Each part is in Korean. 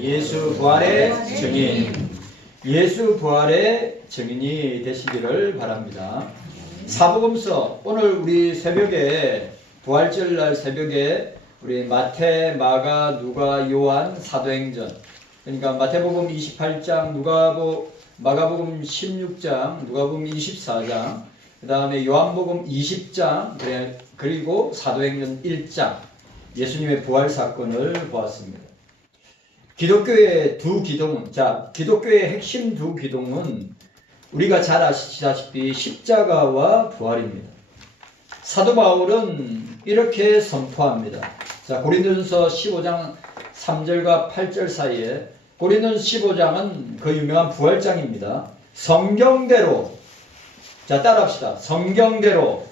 예수 부활의 증인, 예수 부활의 증인이 되시기를 바랍니다. 사복음서, 오늘 우리 새벽에 부활절 날 새벽에 우리 마태, 마가, 누가, 요한, 사도행전, 그러니까 마태복음 28장, 마가복음 16장, 누가복음 24장, 그 다음에 요한복음 20장, 그리고 사도행전 1장, 예수님의 부활 사건을 보았습니다. 기독교의 두 기둥은, 기독교의 핵심 두 기둥은 우리가 잘 아시다시피 십자가와 부활입니다. 사도 바울은 이렇게 선포합니다. 고린도전서 15장 3절과 8절 사이에, 고린도전서 15장은 그 유명한 부활장입니다. 성경대로, 따라합시다. 성경대로.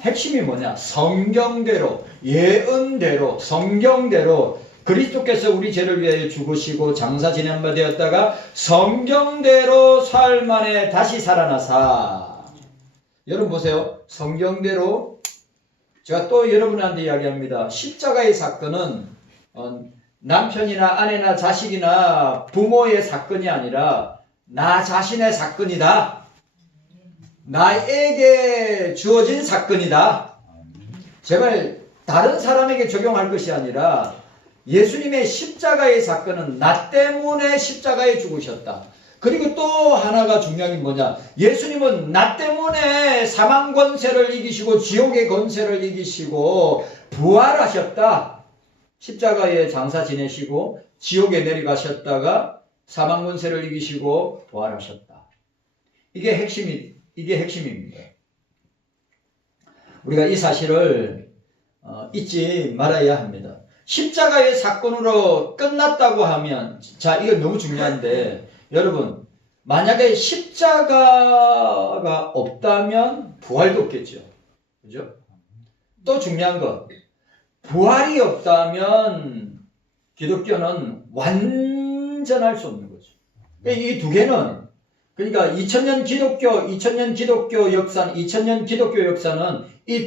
핵심이 뭐냐? 성경대로, 예언대로, 성경대로 그리스도께서 우리 죄를 위하여 죽으시고 장사 지낸 바 되었다가 성경대로 사흘 만에 다시 살아나사. 여러분 보세요. 성경대로. 제가 또 여러분한테 이야기합니다. 십자가의 사건은 남편이나 아내나 자식이나 부모의 사건이 아니라 나 자신의 사건이다. 나에게 주어진 사건이다. 제발 다른 사람에게 적용할 것이 아니라 예수님의 십자가의 사건은 나 때문에 십자가에 죽으셨다. 그리고 또 하나가 중요한 게 뭐냐? 예수님은 나 때문에 사망 권세를 이기시고 지옥의 권세를 이기시고 부활하셨다. 십자가에 장사 지내시고 지옥에 내려가셨다가 사망 권세를 이기시고 부활하셨다. 이게 핵심입니다. 우리가 이 사실을 잊지 말아야 합니다. 십자가의 사건으로 끝났다고 하면, 이거 너무 중요한데, 여러분, 만약에 십자가가 없다면 부활도 없겠죠. 그죠? 또 중요한 것, 부활이 없다면 기독교는 완전할 수 없는 거죠. 이 두 개는, 그러니까 2000년 기독교 역사는 이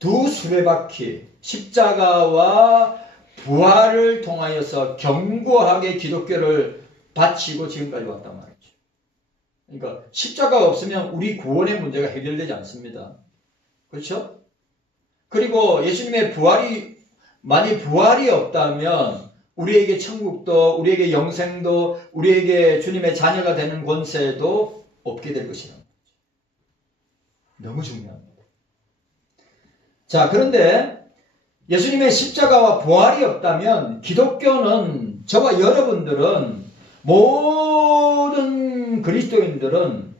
두 수레바퀴, 십자가와 부활을 통하여서 견고하게 기독교를 바치고 지금까지 왔단 말이죠. 그러니까 십자가가 없으면 우리 구원의 문제가 해결되지 않습니다. 그렇죠? 그리고 예수님의 만약 부활이 없다면 우리에게 천국도, 우리에게 영생도, 우리에게 주님의 자녀가 되는 권세도 없게 될 것이라는 거죠. 너무 중요합니다. 그런데 예수님의 십자가와 부활이 없다면 기독교는, 저와 여러분들은, 모든 그리스도인들은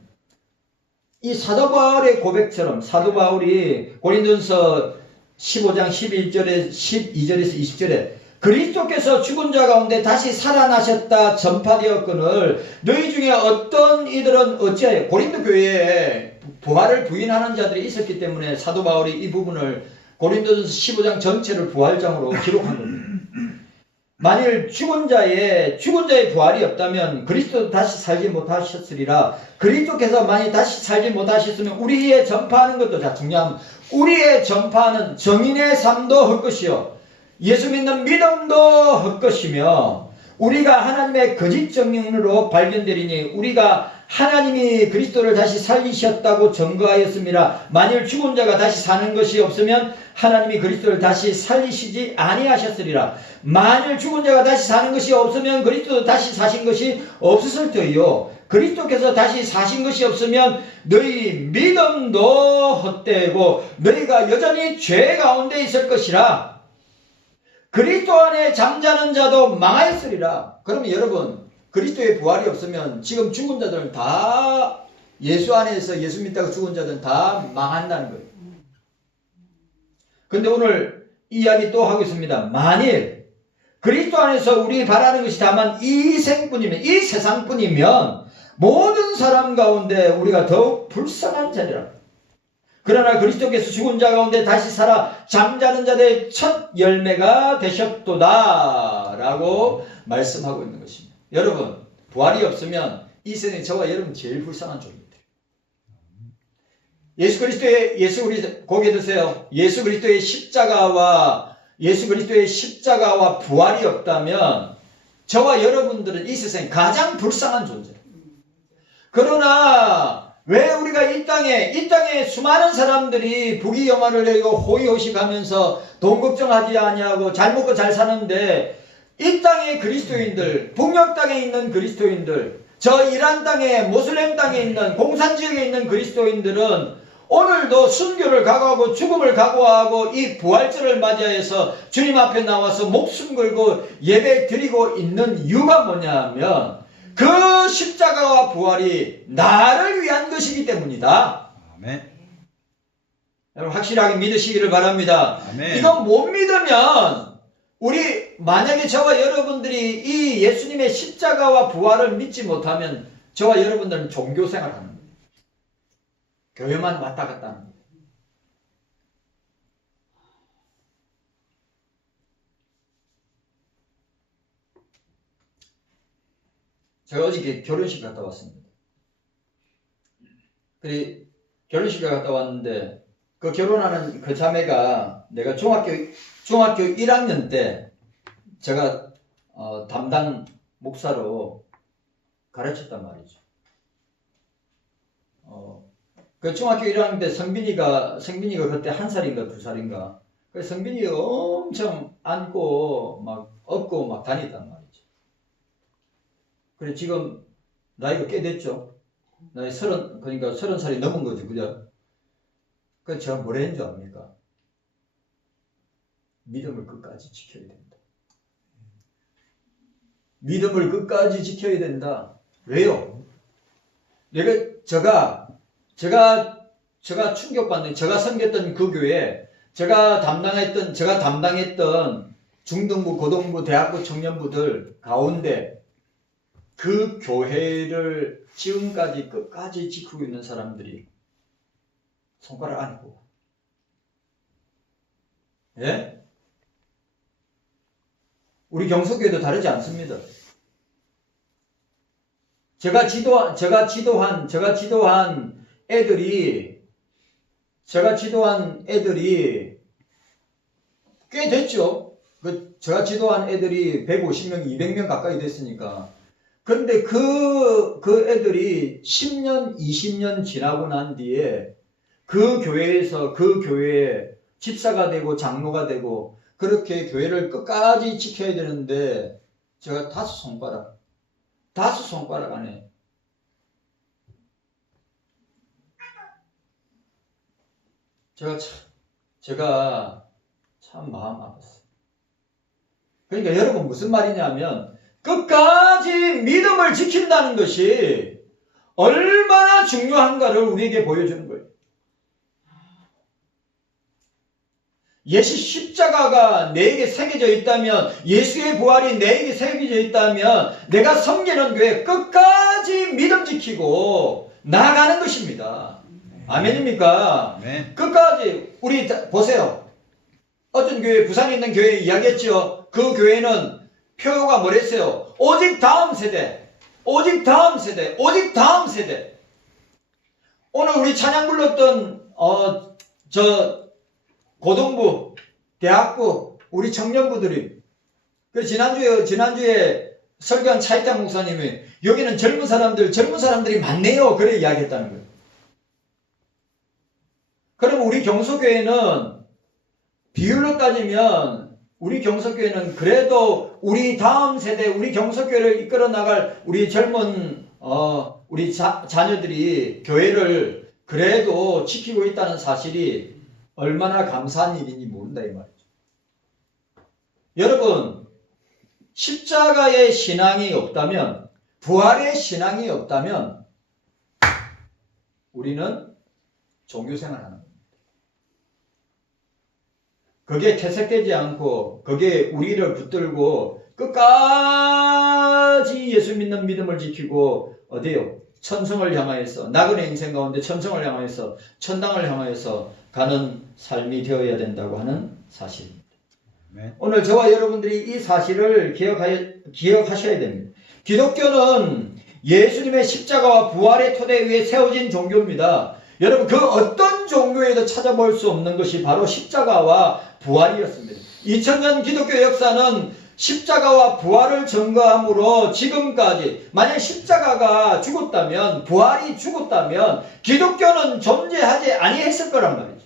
이 사도 바울의 고백처럼, 사도 바울이 고린도전서 15장 11절에 12절에서 20절에 그리스도께서 죽은 자 가운데 다시 살아나셨다 전파되었거늘 너희 중에 어떤 이들은 어찌하여, 고린도 교회에 부활을 부인하는 자들이 있었기 때문에 사도 바울이 이 부분을 고린도전서 15장 전체를 부활장으로 기록한 겁니다. 만일 죽은 자의 부활이 없다면 그리스도도 다시 살지 못하셨으리라. 그리스도께서 만일 다시 살지 못하셨으면 우리의 전파하는 것도, 중요한, 우리의 전파하는 정인의 삶도 헛것이요 예수 믿는 믿음도 헛것이며 우리가 하나님의 거짓 정령으로 발견되리니 우리가 하나님이 그리스도를 다시 살리셨다고 증거하였습니다. 만일 죽은 자가 다시 사는 것이 없으면 하나님이 그리스도를 다시 살리시지 아니하셨으리라. 만일 죽은 자가 다시 사는 것이 없으면 그리스도도 다시 사신 것이 없었을 터이요 그리스도께서 다시 사신 것이 없으면 너희 믿음도 헛되고 너희가 여전히 죄 가운데 있을 것이라. 그리스도 안에 잠자는 자도 망하였으리라. 그러면 여러분, 그리스도의 부활이 없으면 지금 죽은 자들은 다, 예수 안에서 예수 믿다가 죽은 자들은 다 망한다는 거예요. 근데 오늘 이야기 또 하고 있습니다. 만일 그리스도 안에서 우리 바라는 것이 다만 이 생뿐이면, 이 세상뿐이면 모든 사람 가운데 우리가 더욱 불쌍한 자리라. 그러나 그리스도께서 죽은 자 가운데 다시 살아 잠자는 자들의 첫 열매가 되셨도다 라고 말씀하고 있는 것입니다. 여러분, 부활이 없으면 이 세상에 저와 여러분 제일 불쌍한 종입니다. 우리 고개 드세요. 예수 그리스도의 십자가와 예수 그리스도의 십자가와 부활이 없다면 저와 여러분들은 이 세상에 가장 불쌍한 존재예요. 그러나 왜 우리가 이 땅에 수많은 사람들이 부귀영화를 내고 호의호식하면서 돈 걱정하지 아니하고 잘 먹고 잘 사는데, 이 땅의 그리스도인들, 북녘 땅에 있는 그리스도인들, 저 이란 땅에, 모슬렘 땅에 있는, 공산지역에 있는 그리스도인들은 오늘도 순교를 각오하고 죽음을 각오하고 이 부활절을 맞이해서 주님 앞에 나와서 목숨 걸고 예배 드리고 있는 이유가 뭐냐면 그 십자가와 부활이 나를 위한 것이기 때문이다. 아멘. 여러분 확실하게 믿으시기를 바랍니다. 아멘. 이건 못 믿으면 만약에 저와 여러분들이 이 예수님의 십자가와 부활을 믿지 못하면 저와 여러분들은 종교생활 하는 거예요. 교회만 왔다 갔다 하는 거예요. 제가 어저께 결혼식 갔다 왔습니다. 그리고 결혼식에 갔다 왔는데 그 결혼하는 그 자매가 내가 중학교 1학년 때 제가 담당 목사로 가르쳤단 말이죠. 그 중학교 1학년 때 성빈이가 그때 1살인가 2살인가. 그 성빈이가 엄청 안고 막 업고 막 다녔단 말이죠. 그래 지금 나이가 꽤 됐죠. 나이 30살이 넘은 거죠, 그죠? 그 제가 뭐라 했는 줄 압니까? 믿음을 끝까지 지켜야 된다. 믿음을 끝까지 지켜야 된다. 왜요? 제가 충격받는, 제가 섬겼던 그 교회, 제가 담당했던 중등부, 고등부, 대학부 청년부들 가운데 그 교회를 지금까지 끝까지 지키고 있는 사람들이 손가락 안 해보고. 예? 우리 경석교회도 다르지 않습니다. 제가 지도한 애들이 꽤 됐죠. 제가 지도한 애들이 150명, 200명 가까이 됐으니까. 그런데 그 애들이 10년, 20년 지나고 난 뒤에 그 교회에 집사가 되고 장로가 되고 그렇게 교회를 끝까지 지켜야 되는데 제가 5손가락 안에 제가 참 마음 아팠어요. 그러니까 여러분 무슨 말이냐면 끝까지 믿음을 지킨다는 것이 얼마나 중요한가를 우리에게 보여주는 거예요. 예수 십자가가 내게 새겨져 있다면, 예수의 부활이 내게 새겨져 있다면 내가 섬기는 교회 끝까지 믿음 지키고 나아가는 것입니다. 아멘입니까? 네. 끝까지. 우리 보세요. 어떤 교회, 부산에 있는 교회 이야기했죠. 그 교회는 표가 뭐랬어요? 오직 다음 세대, 오직 다음 세대, 오직 다음 세대. 오늘 우리 찬양 불렀던 고등부, 대학부, 우리 청년부들이, 지난주에 설교한 차이탄 목사님이 여기는 젊은 사람들이 많네요. 그래 이야기했다는 거예요. 그럼 우리 경소교회는 비율로 따지면 우리 경소교회는 그래도 우리 다음 세대, 우리 경소교회를 이끌어 나갈 우리 젊은 우리 자녀들이 교회를 그래도 지키고 있다는 사실이 얼마나 감사한 일인지 모른다 이 말이죠. 여러분, 십자가의 신앙이 없다면, 부활의 신앙이 없다면 우리는 종교생활하는 겁니다. 그게 퇴색되지 않고 그게 우리를 붙들고 끝까지 예수 믿는 믿음을 지키고 어디요? 천성을 향하여서, 나그네 인생 가운데 천성을 향하여서, 천당을 향하여서 가는 삶이 되어야 된다고 하는 사실입니다. 네. 오늘 저와 여러분들이 이 사실을 기억하셔야 됩니다. 기독교는 예수님의 십자가와 부활의 토대 위에 세워진 종교입니다. 여러분, 그 어떤 종교에도 찾아볼 수 없는 것이 바로 십자가와 부활이었습니다. 2000년 기독교 역사는 십자가와 부활을 증거함으로 지금까지 만약 십자가가 죽었다면, 부활이 죽었다면 기독교는 존재하지 아니했을 거란 말이죠.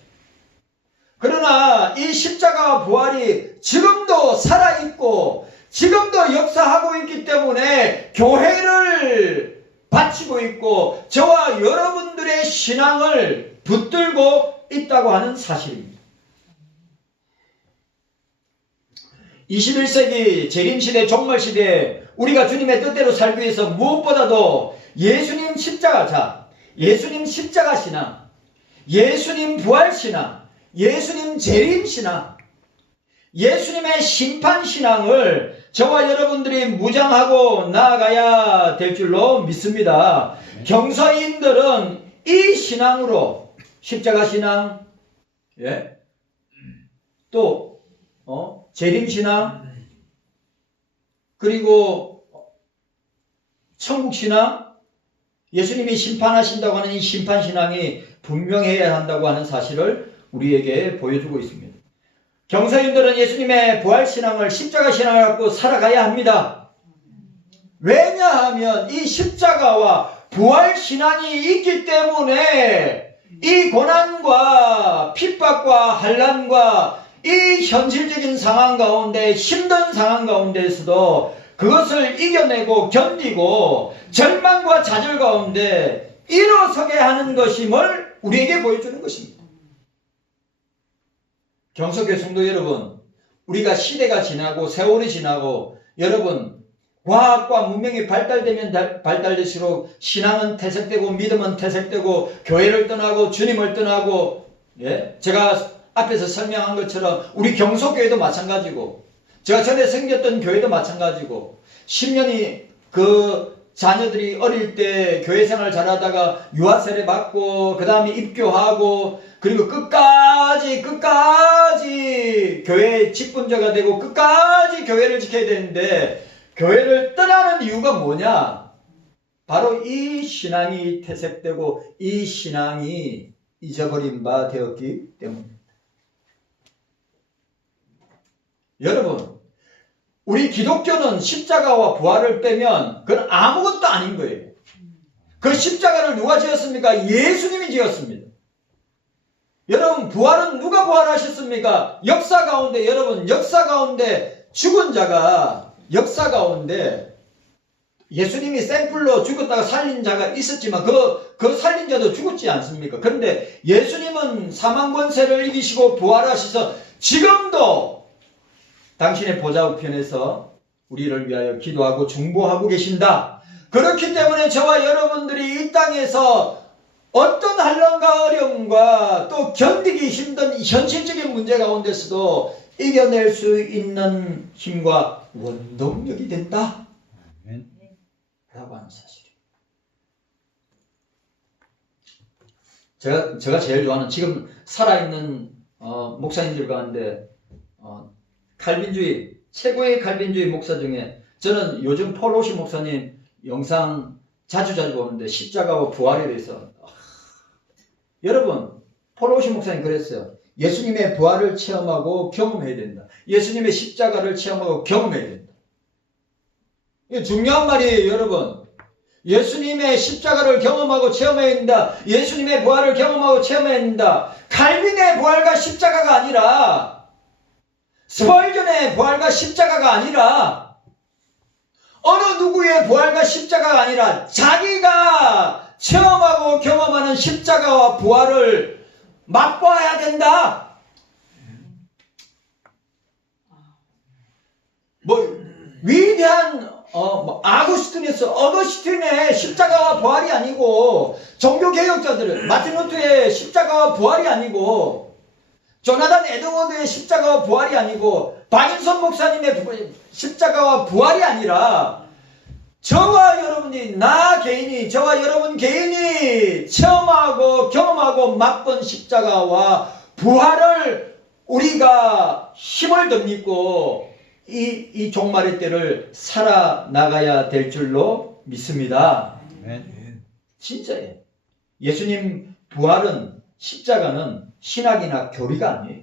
그러나 이 십자가와 부활이 지금도 살아있고 지금도 역사하고 있기 때문에 교회를 바치고 있고 저와 여러분들의 신앙을 붙들고 있다고 하는 사실입니다. 21세기 재림시대, 종말시대에 우리가 주님의 뜻대로 살기 위해서 무엇보다도 예수님 십자가, 예수님 십자가 신앙, 예수님 부활 신앙, 예수님 재림 신앙, 예수님의 심판 신앙을 저와 여러분들이 무장하고 나아가야 될 줄로 믿습니다. 경서인들은 이 신앙으로 십자가 신앙, 또 재림 신앙, 그리고 천국 신앙, 예수님이 심판하신다고 하는 이 심판 신앙이 분명해야 한다고 하는 사실을 우리에게 보여주고 있습니다. 경서인들은 예수님의 부활 신앙을 십자가 신앙을 갖고 살아가야 합니다. 왜냐하면 이 십자가와 부활 신앙이 있기 때문에 이 고난과 핍박과 환난과 이 현실적인 상황 가운데, 힘든 상황 가운데에서도 그것을 이겨내고 견디고 절망과 좌절 가운데 일어서게 하는 것임을 우리에게 보여주는 것입니다. 경석교 성도 여러분, 우리가 지나고 세월이 지나고 여러분, 과학과 문명이 발달되면 발달될수록 신앙은 퇴색되고 믿음은 퇴색되고 교회를 떠나고 주님을 떠나고, 제가 앞에서 설명한 것처럼 우리 경석교회도 마찬가지고 제가 전에 생겼던 교회도 마찬가지고 10년이 그 자녀들이 어릴 때 교회 생활 잘하다가 유아세례 받고 그 다음에 입교하고 그리고 끝까지 교회의 직분자가 되고 끝까지 교회를 지켜야 되는데 교회를 떠나는 이유가 뭐냐? 바로 이 신앙이 퇴색되고 이 신앙이 잊어버린 바 되었기 때문입니다. 여러분, 우리 기독교는 십자가와 부활을 빼면 그건 아무것도 아닌 거예요. 그 십자가를 누가 지었습니까? 예수님이 지었습니다. 여러분, 부활은 누가 부활하셨습니까? 역사 가운데, 여러분, 역사 가운데 죽은 자가, 역사 가운데 예수님이 생풀로 죽었다가 살린 자가 있었지만 그 살린 자도 죽었지 않습니까? 그런데 예수님은 사망 권세를 이기시고 부활하셔서 지금도 당신의 보좌 우편에서 우리를 위하여 기도하고 중보하고 계신다. 그렇기 때문에 저와 여러분들이 이 땅에서 어떤 환난과 어려움과 또 견디기 힘든 현실적인 문제 가운데서도 이겨낼 수 있는 힘과 원동력이 된다. 라고 하는 사실이에요. 제가 제일 좋아하는 지금 살아있는 목사님들 가운데 칼빈주의, 최고의 칼빈주의 목사 중에 저는 요즘 폴 로시 목사님 영상 자주 보는데 십자가와 부활에 대해서 여러분, 폴 로시 목사님 그랬어요. 예수님의 부활을 체험하고 경험해야 된다. 예수님의 십자가를 체험하고 경험해야 된다. 이게 중요한 말이에요, 여러분. 예수님의 십자가를 경험하고 체험해야 된다. 예수님의 부활을 경험하고 체험해야 된다. 칼빈의 부활과 십자가가 아니라 스펄전의 부활과 십자가가 아니라 어느 누구의 부활과 십자가가 아니라 자기가 체험하고 경험하는 십자가와 부활을 맛봐야 된다. 위대한 어거스틴의 십자가와 부활이 아니고 종교개혁자들은 마틴 루터의 십자가와 부활이 아니고 조나단 에드워드의 십자가와 부활이 아니고 박인선 목사님의 십자가와 부활이 아니라 저와 여러분이 저와 여러분 개인이 체험하고 경험하고 맛본 십자가와 부활을 우리가 힘을 덧입고 이 종말의 때를 살아나가야 될 줄로 믿습니다. 진짜예요. 예수님 부활은 십자가는 신학이나 교리가 아니에요.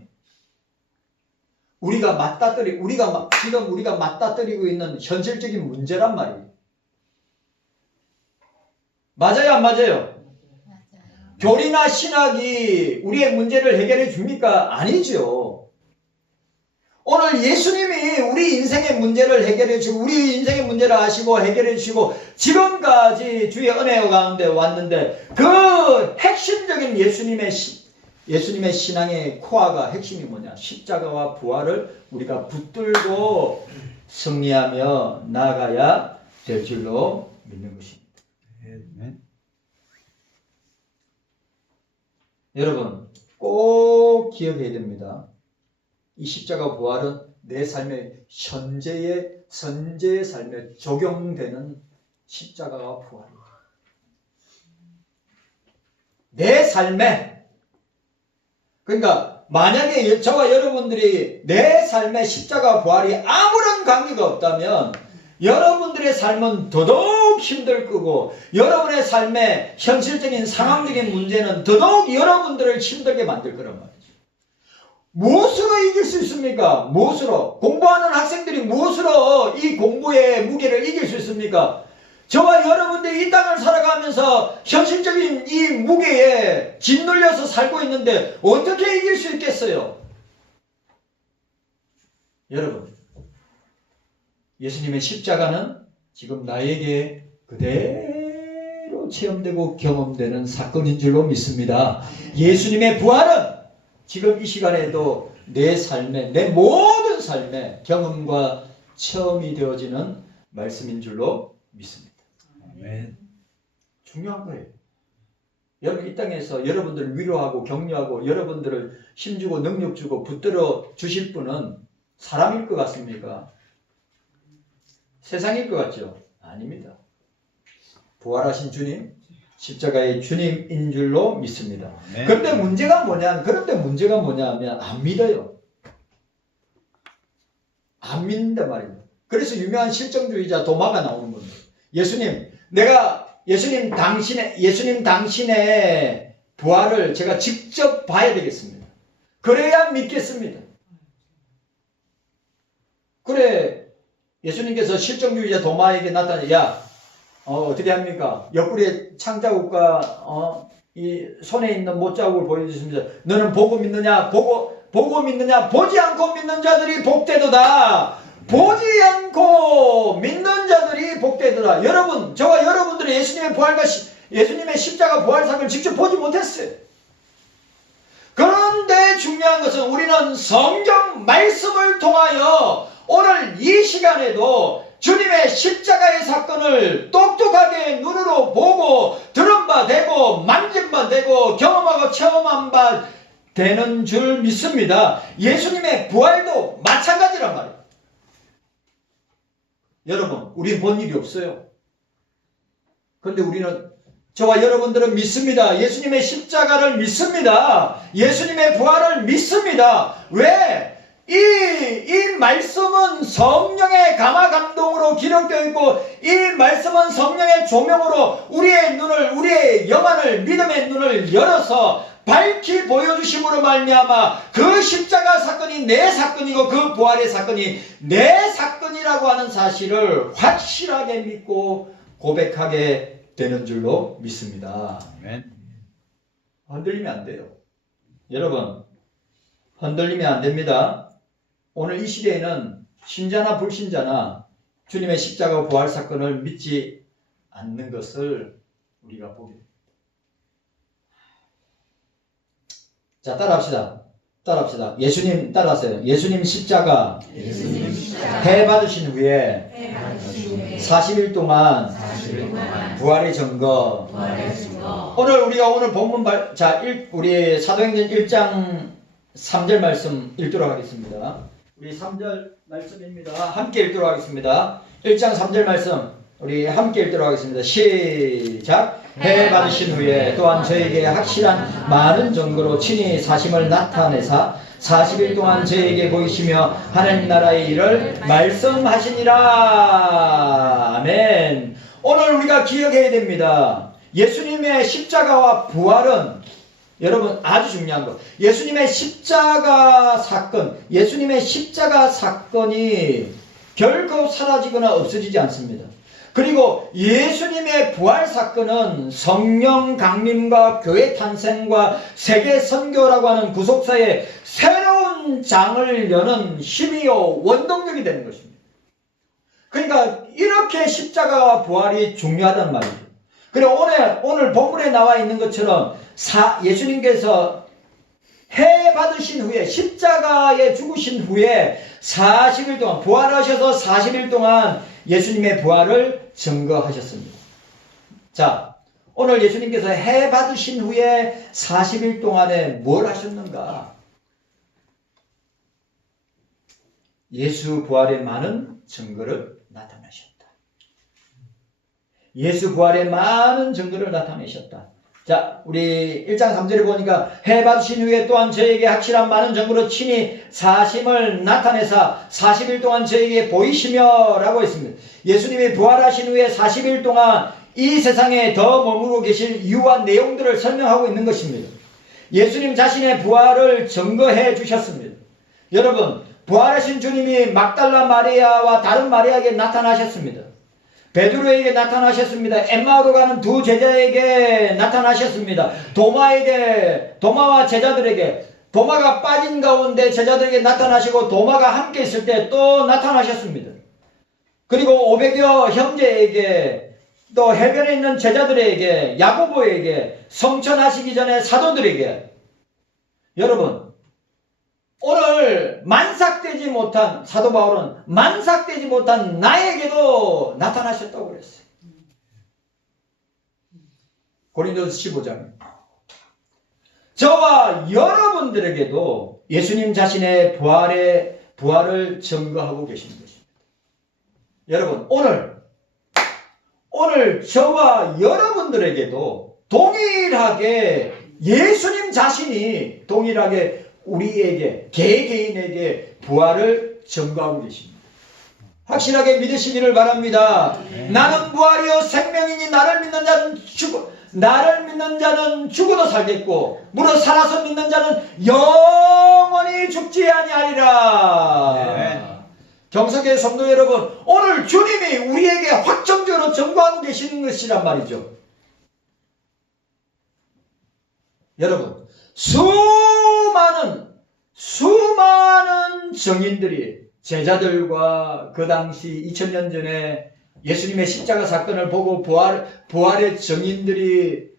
지금 우리가 맞닥뜨리고 있는 현실적인 문제란 말이에요. 맞아요, 안 맞아요? 교리나 신학이 우리의 문제를 해결해 줍니까? 아니죠. 오늘 예수님이 우리 인생의 문제를 해결해 주고 우리 인생의 문제를 아시고 해결해 주시고 지금까지 주의 은혜 가운데 왔는데 그 핵심적인 예수님의 신앙의 코어가 핵심이 뭐냐? 십자가와 부활을 우리가 붙들고 승리하며 나아가야 될 줄로 믿는 것입니다. 여러분 꼭 기억해야 됩니다. 이 십자가 부활은 내 삶의 현재의 선제의 삶에 적용되는 십자가와 부활입니다. 내 삶에 그러니까 만약에 저와 여러분들이 내 삶의 십자가 부활이 아무런 관계가 없다면 여러분들의 삶은 더더욱 힘들 거고 여러분의 삶의 현실적인 상황적인 문제는 더더욱 여러분들을 힘들게 만들 거란 말이죠. 무엇으로 이길 수 있습니까? 무엇으로? 공부하는 학생들이 무엇으로 이 공부의 무게를 이길 수 있습니까? 저와 여러분들이 이 땅을 살아가면서 현실적인 이 무게에 짓눌려서 살고 있는데 어떻게 이길 수 있겠어요? 여러분, 예수님의 십자가는 지금 나에게 그대로 체험되고 경험되는 사건인 줄로 믿습니다. 예수님의 부활은 지금 이 시간에도 내 삶에, 내 모든 삶에 경험과 체험이 되어지는 말씀인 줄로 믿습니다. 아멘. 중요한 거예요. 여러분 이 땅에서 여러분들을 위로하고 격려하고 여러분들을 힘주고 능력 주고 붙들어 주실 분은 사람일 것 같습니까? 세상일 것 같죠? 아닙니다. 부활하신 주님, 십자가의 주님인 줄로 믿습니다. 네. 그런데 문제가 뭐냐면 안 믿어요. 안 믿는단 말입니다. 그래서 유명한 실정주의자 도마가 나오는 겁니다. 예수님 당신의 부활을 제가 직접 봐야 되겠습니다. 그래야 믿겠습니다. 그래, 예수님께서 실정주의자 도마에게 나타나, 어떻게 합니까? 옆구리에 창자국과, 이 손에 있는 못자국을 보여주십니다. 너는 보고 믿느냐? 보고 믿느냐? 보지 않고 믿는 자들이 복되도다. 보지 않고 믿는 자들이 복되도다. 여러분, 저와 여러분들은 예수님의 부활과 예수님의 십자가 부활 사건을 직접 보지 못했어요. 그런데 중요한 것은 우리는 성경 말씀을 통하여 오늘 이 시간에도 주님의 십자가의 사건을 똑똑하게 눈으로 보고 들은 바 되고 만진 바 되고 경험하고 체험한 바 되는 줄 믿습니다. 예수님의 부활도 마찬가지란 말이에요. 여러분, 우리 본 일이 없어요. 그런데 저와 여러분들은 믿습니다. 예수님의 십자가를 믿습니다. 예수님의 부활을 믿습니다. 왜? 이 말씀은 성령의 감화 감동으로 기록되어 있고 이 말씀은 성령의 조명으로 우리의 영안을 믿음의 눈을 열어서 밝히 보여주심으로 말미암아 그 십자가 사건이 내 사건이고 그 부활의 사건이 내 사건이라고 하는 사실을 확실하게 믿고 고백하게 되는 줄로 믿습니다. 아멘. 흔들리면 안 돼요. 여러분, 흔들리면 안 됩니다. 오늘 이 시대에는 신자나 불신자나 주님의 십자가 부활 사건을 믿지 않는 것을 우리가 보게 됩니다. 자, 따라합시다. 예수님 따라하세요. 예수님 십자가 해 받으신 후에 40일 동안 부활의 증거. 오늘 우리가 본문 우리 사도행전 1장 3절 말씀 읽도록 하겠습니다. 우리 3절 말씀입니다. 함께 읽도록 하겠습니다. 1장 3절 말씀 우리 함께 읽도록 하겠습니다. 시작. 해 받으신 후에 또한 저에게 확실한 많은 증거로 친히 사심을 나타내사 40일 동안 저에게 보이시며 하나님 나라의 일을 말씀하시니라. 아멘. 오늘 우리가 기억해야 됩니다. 예수님의 십자가와 부활은 여러분 아주 중요한 거. 예수님의 십자가 사건이 결코 사라지거나 없어지지 않습니다. 그리고 예수님의 부활 사건은 성령 강림과 교회 탄생과 세계 선교라고 하는 구속사의 새로운 장을 여는 힘이요 원동력이 되는 것입니다. 그러니까 이렇게 십자가와 부활이 중요하단 말이죠. 그리고 오늘 본문에 나와 있는 것처럼 예수님께서 해 받으신 후에 십자가에 죽으신 후에 40일 동안 부활하셔서 40일 동안 예수님의 부활을 증거하셨습니다. 자, 오늘 예수님께서 해 받으신 후에 40일 동안에 뭘 하셨는가? 예수 부활의 많은 증거를 나타내셨다. 예수 부활의 많은 증거를 나타내셨다. 자, 우리 1장 3절에 보니까 해 받으신 후에 또한 저에게 확실한 많은 증거로 친히 사심을 나타내사 40일 동안 저에게 보이시며 라고 했습니다. 예수님이 부활하신 후에 40일 동안 이 세상에 더 머무르고 계실 이유와 내용들을 설명하고 있는 것입니다. 예수님 자신의 부활을 증거해 주셨습니다. 여러분, 부활하신 주님이 막달라 마리아와 다른 마리아에게 나타나셨습니다. 베드로에게 나타나셨습니다. 엠마오로 가는 두 제자에게 나타나셨습니다. 도마와 제자들에게, 도마가 빠진 가운데 제자들에게 나타나시고 도마가 함께 있을 때 또 나타나셨습니다. 그리고 500여 형제에게, 또 해변에 있는 제자들에게, 야고보에게, 성천하시기 전에 사도들에게. 여러분, 오늘 만삭되지 못한 사도 바울은 만삭되지 못한 나에게도 나타나셨다고 그랬어요. 고린도서 15장. 저와 여러분들에게도 예수님 자신의 부활을 증거하고 계시는 것입니다. 여러분, 오늘 저와 여러분들에게도 동일하게 예수님 자신이 동일하게 우리에게, 개개인에게 부활을 증거하고 계십니다. 확실하게 믿으시기를 바랍니다. 나는 부활이요 생명이니 나를 믿는 자는 죽어도 살겠고 무릇 살아서 믿는 자는 영원히 죽지 아니하리라. 경석의 성도 여러분, 오늘 주님이 우리에게 확정적으로 증거하고 계시는 것이란 말이죠. 여러분, 수많은 증인들이 제자들과 그 당시 2000년 전에 예수님의 십자가 사건을 보고 부활의 증인들이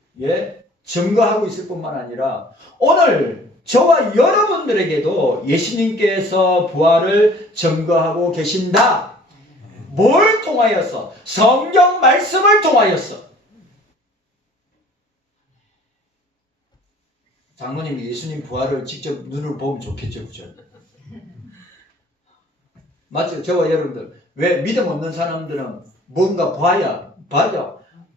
증거하고 있을 뿐만 아니라 오늘 저와 여러분들에게도 예수님께서 부활을 증거하고 계신다. 뭘 통하여서? 성경 말씀을 통하여서. 장모님이 예수님 부활을 직접 눈으로 보면 좋겠죠, 그죠? 맞죠? 저와 여러분들, 왜 믿음 없는 사람들은 뭔가 봐야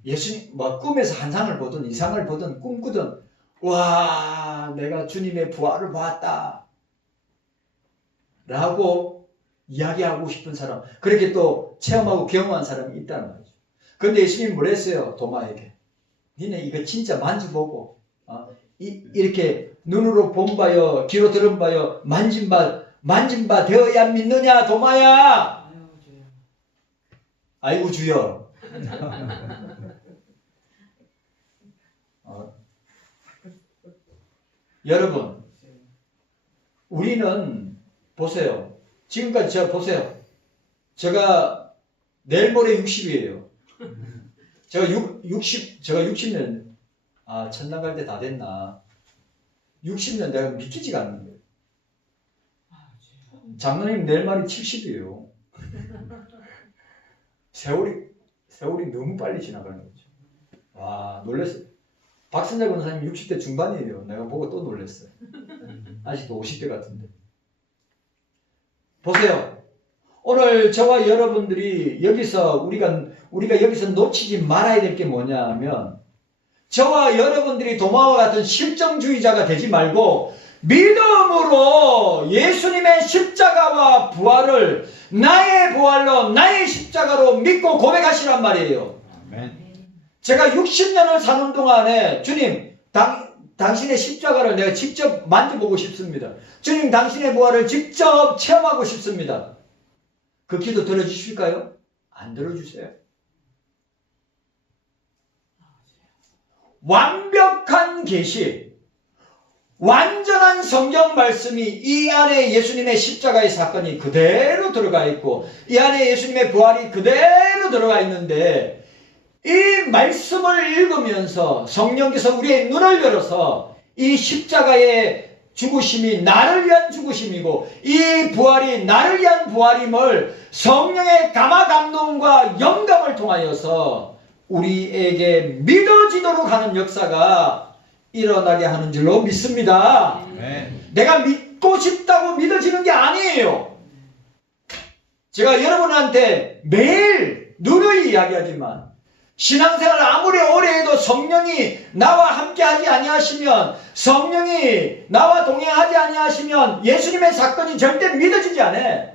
예수님 꿈에서 환상을 보든 이상을 보든 꿈꾸든 와, 내가 주님의 부활을 봤다 라고 이야기하고 싶은 사람, 그렇게 또 체험하고 경험한 사람이 있다는 말이죠. 그런데 예수님이 뭘 했어요? 도마에게, 니네 이거 진짜 만져보고 이렇게 눈으로 본 바여 귀로 들은 바여 만진 바 되어야 믿느냐 도마야. 아이고 주여. 여러분, 우리는 보세요. 지금까지 보세요. 제가 내일 모레 60이에요. 제가 60년 천당 갈 때 다 됐나? 60년 내가 믿기지가 않는 거예요. 장로님 내일 말이 70이에요. 세월이 너무 빨리 지나가는 거죠. 와, 놀랐어요. 박선재 권사님 60대 중반이에요. 내가 보고 또 놀랐어요. 아직도 50대 같은데. 보세요. 오늘 저와 여러분들이 여기서 우리가 여기서 놓치지 말아야 될 게 뭐냐 하면, 저와 여러분들이 도마와 같은 실정주의자가 되지 말고 믿음으로 예수님의 십자가와 부활을 나의 부활로 나의 십자가로 믿고 고백하시란 말이에요. 아멘. 제가 60년을 사는 동안에 주님 당신의 십자가를 내가 직접 만져보고 싶습니다. 주님 당신의 부활을 직접 체험하고 싶습니다. 그 기도 들어주실까요? 안 들어주세요. 완벽한 계시, 완전한 성경 말씀이 이 안에 예수님의 십자가의 사건이 그대로 들어가 있고 이 안에 예수님의 부활이 그대로 들어가 있는데 이 말씀을 읽으면서 성령께서 우리의 눈을 열어서 이 십자가의 죽으심이 나를 위한 죽으심이고 이 부활이 나를 위한 부활임을 성령의 감화 감동과 영감을 통하여서 우리에게 믿어지도록 하는 역사가 일어나게 하는 줄로 믿습니다. 내가 믿고 싶다고 믿어지는 게 아니에요. 제가 여러분한테 매일 누누이 이야기하지만 신앙생활을 아무리 오래 해도 성령이 나와 함께 하지 아니하시면 성령이 나와 동행하지 아니하시면 예수님의 사건이 절대 믿어지지 않아.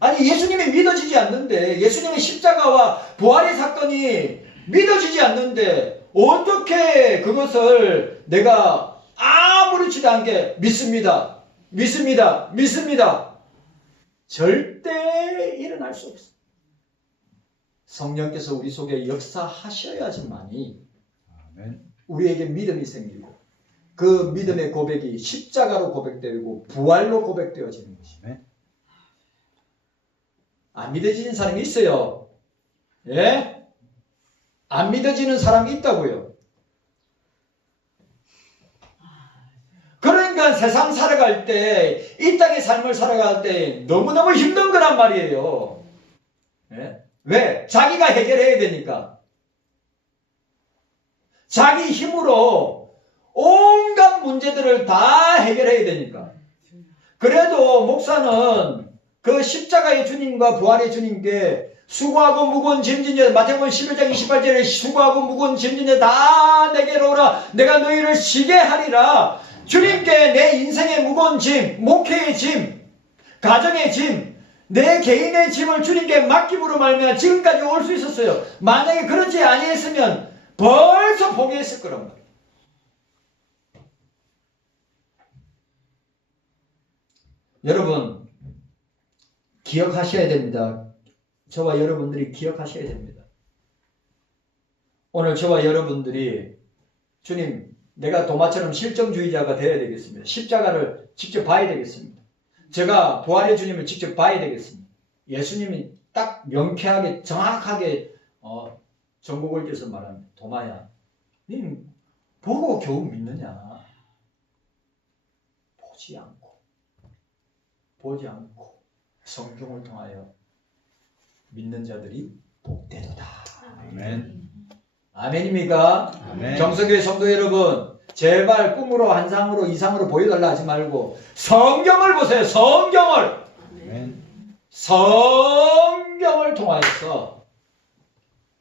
아니 예수님이 믿어지지 않는데 예수님의 십자가와 부활의 사건이 믿어지지 않는데 어떻게 그것을 내가 아무렇지도 않게 믿습니다. 절대 일어날 수 없어. 성령께서 우리 속에 역사하셔야지만이 우리에게 믿음이 생기고 그 믿음의 고백이 십자가로 고백되고 부활로 고백되어지는 것입니다. 안 믿어지는 사람이 있어요. 예? 안 믿어지는 사람이 있다고요. 그러니까 세상 살아갈 때, 이 땅의 삶을 살아갈 때 너무너무 힘든 거란 말이에요. 예? 왜? 자기가 해결해야 되니까. 자기 힘으로 온갖 문제들을 다 해결해야 되니까. 그래도 목사는 그 십자가의 주님과 부활의 주님께 수고하고 무거운 짐진자, 마태복음 11장 28절에 수고하고 무거운 짐진자 다 내게로 오라 내가 너희를 쉬게 하리라. 주님께 내 인생의 무거운 짐, 목회의 짐, 가정의 짐, 내 개인의 짐을 주님께 맡김으로 말미암아 지금까지 올 수 있었어요. 만약에 그렇지 아니했으면 벌써 포기했을 거란 말이에요. 여러분 기억하셔야 됩니다. 저와 여러분들이 기억하셔야 됩니다. 오늘 저와 여러분들이 주님 내가 도마처럼 실정주의자가 되어야 되겠습니다. 십자가를 직접 봐야 되겠습니다. 제가 부활의 주님을 직접 봐야 되겠습니다. 예수님이 딱 명쾌하게 정확하게 전국을 껴서 말합니다. 도마야 님 보고 겨우 믿느냐. 보지 않고 성경을 통하여 믿는 자들이 복되도다. 아멘. 아멘입니까? 아멘. 경성교회 성도 여러분, 제발 꿈으로 환상으로 이상으로 보여달라 하지 말고 성경을 보세요. 성경을. 아멘. 성경을 통하여서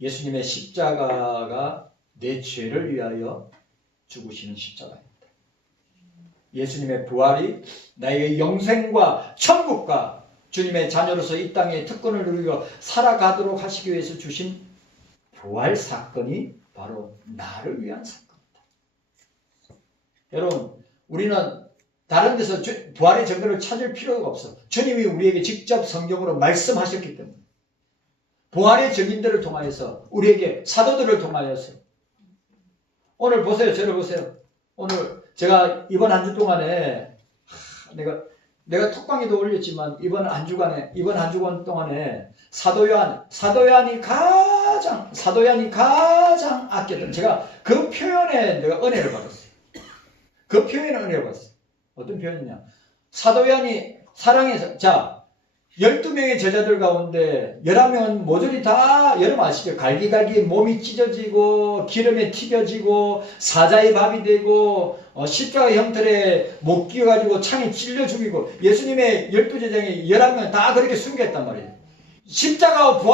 예수님의 십자가가 내 죄를 위하여 죽으시는 십자가입니다. 예수님의 부활이 나의 영생과 천국과 주님의 자녀로서 이 땅에 특권을 누리고 살아가도록 하시기 위해서 주신 부활 사건이 바로 나를 위한 사건이다. 여러분 우리는 다른 데서 부활의 증거를 찾을 필요가 없어. 주님이 우리에게 직접 성경으로 말씀하셨기 때문에 부활의 증인들을 통하여서 우리에게 사도들을 통하여서 오늘 보세요. 저를 보세요. 오늘 제가 이번 한 주 동안에 내가 톡방에도 올렸지만 이번 한 주간 동안에 사도요한이 가장 아꼈던 제가 그 표현에 내가 은혜를 받았어요. 그 표현에 은혜를 받았어요. 어떤 표현이냐? 사도요한이 사랑해서 12명의 제자들 가운데 11명은 모조리 다 여러분 아시죠? 갈기갈기 몸이 찢어지고 기름에 튀겨지고 사자의 밥이 되고 십자가 형틀에 못 끼워가지고 창에 찔려 죽이고 예수님의 12제자의 11명 다 그렇게 숨겼단 말이에요. 십자가와 부활